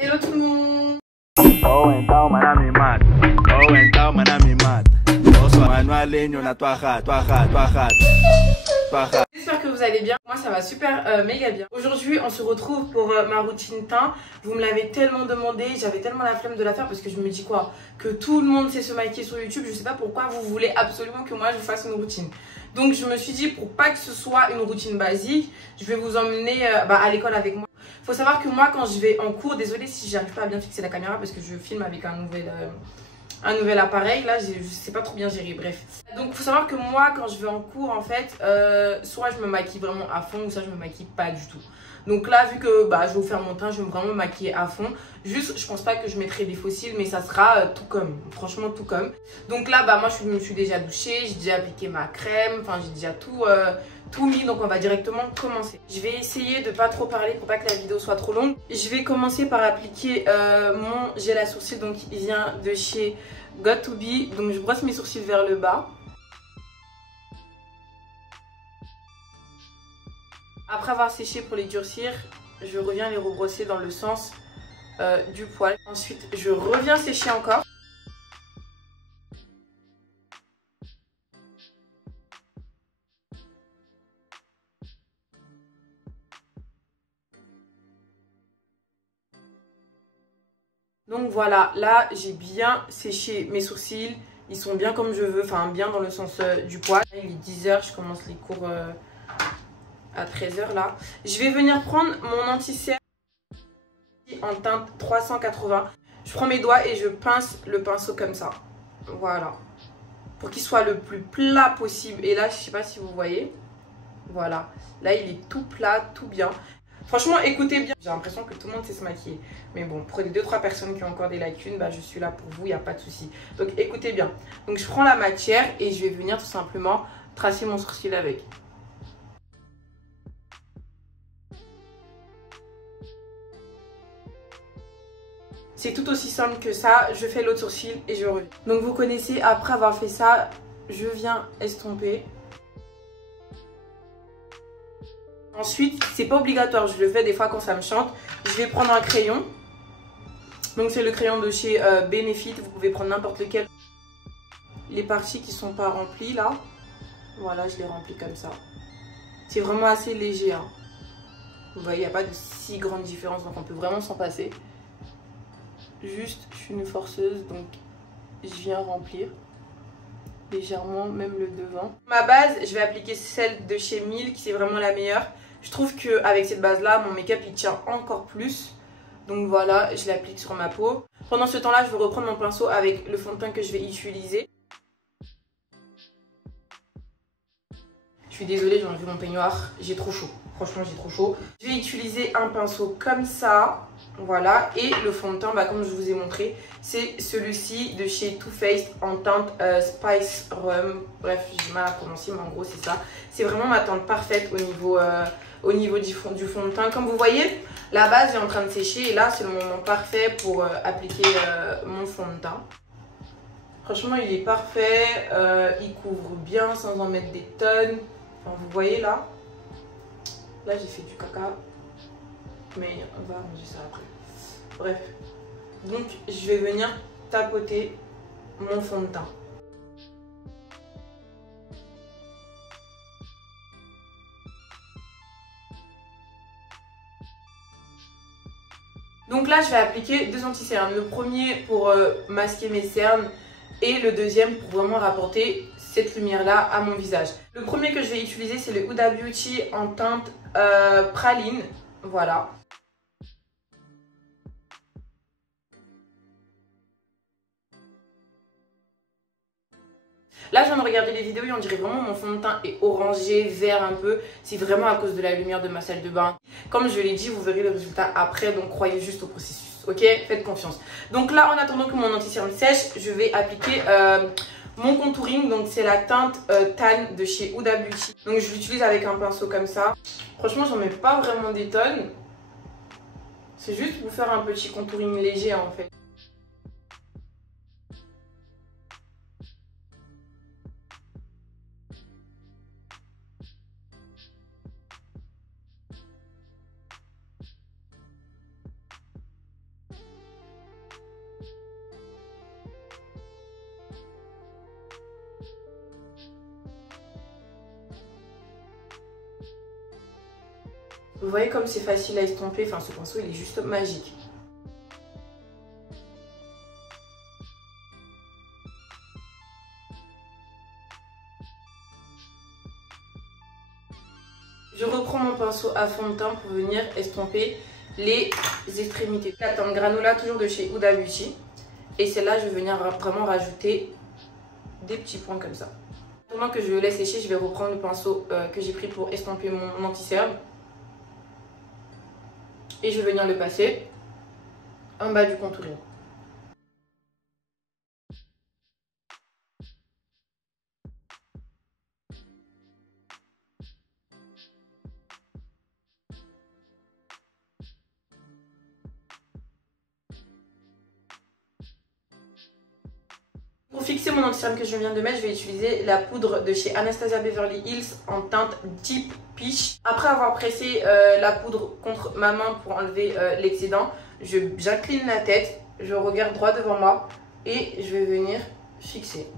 Hello tout le monde. Oh, então, mana me mata. Oh, então, mana me mata. Oh, sua manualinho na tua rata, tua rata, tua rata, tua rata. J'espère que vous allez bien. Moi ça va super méga bien. Aujourd'hui on se retrouve pour ma routine teint. Vous me l'avez tellement demandé, j'avais tellement la flemme de la faire parce que je me dis quoi, que tout le monde sait se maquiller sur YouTube. Je sais pas pourquoi vous voulez absolument que moi je vous fasse une routine. Donc je me suis dit, pour pas que ce soit une routine basique, je vais vous emmener à l'école avec moi. Faut savoir que moi quand je vais en cours, désolée si j'arrive pas à bien fixer la caméra parce que je filme avec un nouvel appareil, là je sais pas trop bien gérer, bref. Donc faut savoir que moi quand je vais en cours en fait, soit je me maquille vraiment à fond ou soit je me maquille pas du tout. Donc là vu que je vais vous faire mon teint, je vais vraiment me maquiller à fond. Juste je pense pas que je mettrai des faux cils mais ça sera tout comme, franchement tout comme. Donc là moi je me suis déjà douchée, j'ai déjà appliqué ma crème, enfin j'ai déjà tout mis, donc on va directement commencer. Je vais essayer de pas trop parler pour pas que la vidéo soit trop longue. Je vais commencer par appliquer mon gel à sourcils, donc il vient de chez Got2b. Donc je brosse mes sourcils vers le bas. Après avoir séché pour les durcir, je reviens les rebrosser dans le sens du poil. Ensuite je reviens sécher encore. Donc voilà, là j'ai bien séché mes sourcils, ils sont bien comme je veux, enfin bien dans le sens du poil. Il est 10 h, je commence les cours à 13 h là. Je vais venir prendre mon anti-cerne en teinte 380. Je prends mes doigts et je pince le pinceau comme ça, voilà. Pour qu'il soit le plus plat possible. Et là je sais pas si vous voyez, voilà. Là il est tout plat, tout bien. Franchement, écoutez bien. J'ai l'impression que tout le monde sait se maquiller. Mais bon, pour les 2-3 personnes qui ont encore des lacunes, je suis là pour vous, il n'y a pas de souci. Donc écoutez bien. Donc je prends la matière et je vais venir tout simplement tracer mon sourcil avec. C'est tout aussi simple que ça. Je fais l'autre sourcil et je reviens. Donc vous connaissez, après avoir fait ça, je viens estomper. Ensuite, c'est pas obligatoire, je le fais des fois quand ça me chante. Je vais prendre un crayon. Donc c'est le crayon de chez Benefit, vous pouvez prendre n'importe lequel. Les parties qui sont pas remplies là, voilà, je les remplis comme ça. C'est vraiment assez léger, hein. Vous voyez, il n'y a pas de si grande différence, donc on peut vraiment s'en passer. Juste, je suis une forceuse, donc je viens remplir légèrement, même le devant. Ma base, je vais appliquer celle de chez Milk, c'est vraiment la meilleure. Je trouve qu'avec cette base là, mon make-up il tient encore plus. Donc voilà, je l'applique sur ma peau. Pendant ce temps là, je vais reprendre mon pinceau avec le fond de teint que je vais utiliser. Je suis désolée, j'ai enlevé mon peignoir, j'ai trop chaud. Franchement, j'ai trop chaud. Je vais utiliser un pinceau comme ça. Voilà, et le fond de teint, comme je vous ai montré, c'est celui-ci de chez Too Faced en teinte Spice Rum. Bref, j'ai mal à prononcer, mais en gros c'est ça. C'est vraiment ma teinte parfaite au niveau du fond de teint. Comme vous voyez, la base est en train de sécher et là c'est le moment parfait pour appliquer mon fond de teint. Franchement, il est parfait, il couvre bien sans en mettre des tonnes. Enfin, vous voyez là, j'ai fait du caca. Mais on va ranger ça après. Bref. Donc, je vais venir tapoter mon fond de teint. Donc là, je vais appliquer deux anti-cernes. Le premier pour masquer mes cernes et le deuxième pour vraiment rapporter cette lumière-là à mon visage. Le premier que je vais utiliser, c'est le Huda Beauty en teinte praline. Voilà. Là, je viens de regarder les vidéos et on dirait vraiment mon fond de teint est orangé, vert un peu. C'est vraiment à cause de la lumière de ma salle de bain. Comme je l'ai dit, vous verrez le résultat après, donc croyez juste au processus, ok? Faites confiance. Donc là, en attendant que mon anti-cerne sèche, je vais appliquer mon contouring. Donc c'est la teinte Tan de chez Huda Beauty. Donc je l'utilise avec un pinceau comme ça. Franchement, j'en mets pas vraiment des tonnes. C'est juste pour faire un petit contouring léger en fait. Vous voyez comme c'est facile à estomper, enfin ce pinceau il est juste magique. Je reprends mon pinceau à fond de teint pour venir estomper les extrémités. La teinte granola toujours de chez Huda Beauty. Et celle-là, je vais venir vraiment rajouter des petits points comme ça. Pendant que je le laisse sécher, je vais reprendre le pinceau que j'ai pris pour estomper mon anti-cerne. Et je vais venir le passer en bas du contouring. Pour fixer mon anti-cerne que je viens de mettre, je vais utiliser la poudre de chez Anastasia Beverly Hills en teinte Deep Peach. Après avoir pressé la poudre contre ma main pour enlever l'excédent, j'incline la tête, je regarde droit devant moi et je vais venir fixer.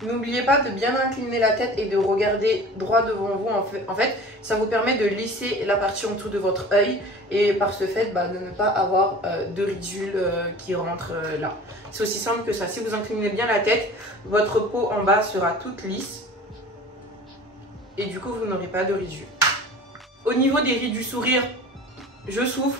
N'oubliez pas de bien incliner la tête et de regarder droit devant vous. En fait, ça vous permet de lisser la partie en dessous de votre œil et par ce fait, de ne pas avoir de ridules qui rentrent là. C'est aussi simple que ça. Si vous inclinez bien la tête, votre peau en bas sera toute lisse et du coup, vous n'aurez pas de ridules. Au niveau des rides du sourire, je souffle.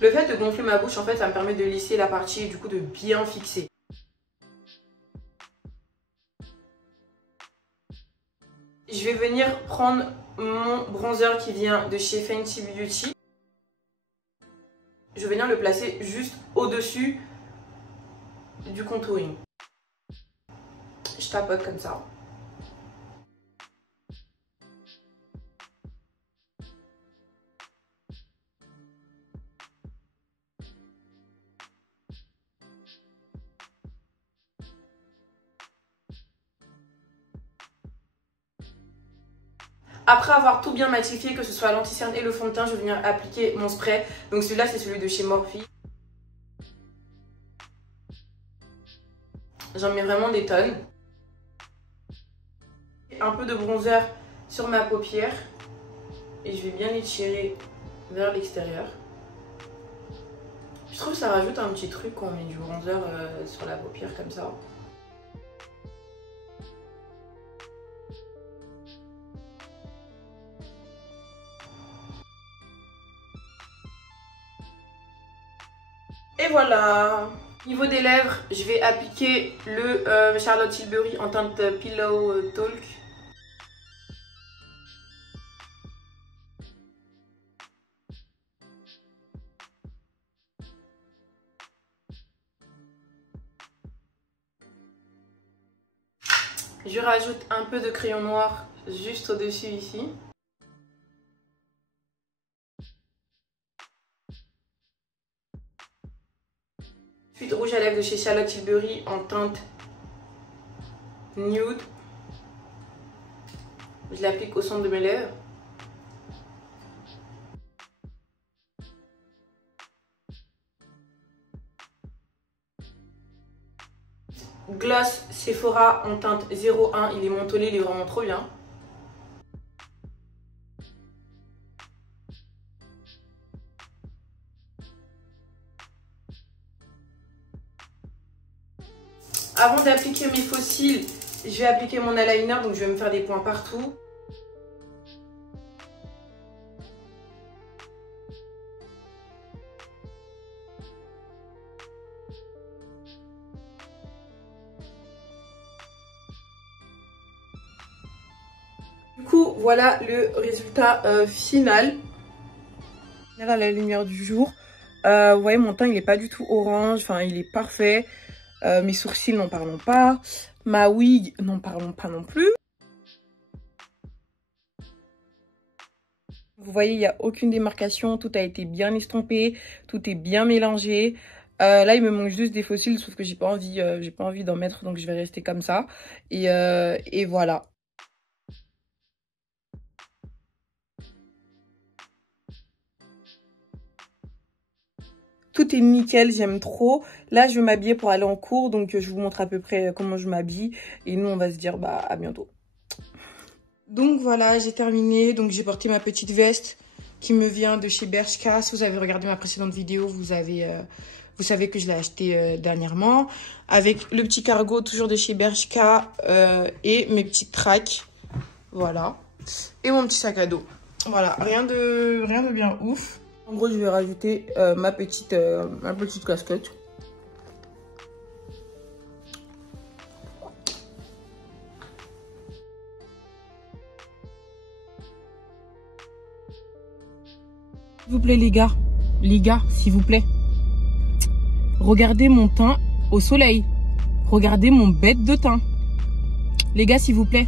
Le fait de gonfler ma bouche, en fait, ça me permet de lisser la partie et du coup de bien fixer. Je vais venir prendre mon bronzer qui vient de chez Fenty Beauty. Je vais venir le placer juste au-dessus du contouring. Je tapote comme ça. Après avoir tout bien matifié, que ce soit l'anti-cerne et le fond de teint, je vais venir appliquer mon spray. Donc celui-là, c'est celui de chez Morphe. J'en mets vraiment des tonnes. Un peu de bronzer sur ma paupière. Et je vais bien étirer vers l'extérieur. Je trouve que ça rajoute un petit truc quand on met du bronzer sur la paupière comme ça. Et voilà. Niveau des lèvres, je vais appliquer le Charlotte Tilbury en teinte Pillow Talk. Je rajoute un peu de crayon noir juste au-dessus ici. Ensuite, rouge à lèvres de chez Charlotte Tilbury en teinte nude. Je l'applique au centre de mes lèvres. Gloss Sephora en teinte 01. Il est mentholé, il est vraiment trop bien. Avant d'appliquer mes faux cils, je vais appliquer mon eyeliner, donc je vais me faire des points partout. Du coup, voilà le résultat final. Là, la lumière du jour. Vous voyez, mon teint, il n'est pas du tout orange. Enfin, il est parfait. Mes sourcils, n'en parlons pas. Ma wig, n'en parlons pas non plus. Vous voyez, il n'y a aucune démarcation. Tout a été bien estompé. Tout est bien mélangé. Là, il me manque juste des fossiles, sauf que j'ai pas envie d'en mettre. Donc, je vais rester comme ça. Et voilà. Tout est nickel, j'aime trop. Là, je vais m'habiller pour aller en cours. Donc, je vous montre à peu près comment je m'habille. Et nous, on va se dire bah à bientôt. Donc, voilà, j'ai terminé. Donc, j'ai porté ma petite veste qui me vient de chez Bershka. Si vous avez regardé ma précédente vidéo, vous savez que je l'ai acheté dernièrement. Avec le petit cargo, toujours de chez Bershka. Et mes petites tracks. Voilà. Et mon petit sac à dos. Voilà, rien de bien ouf. En gros, je vais rajouter ma petite casquette. S'il vous plaît, les gars, s'il vous plaît. Regardez mon teint au soleil. Regardez mon bête de teint. Les gars, s'il vous plaît.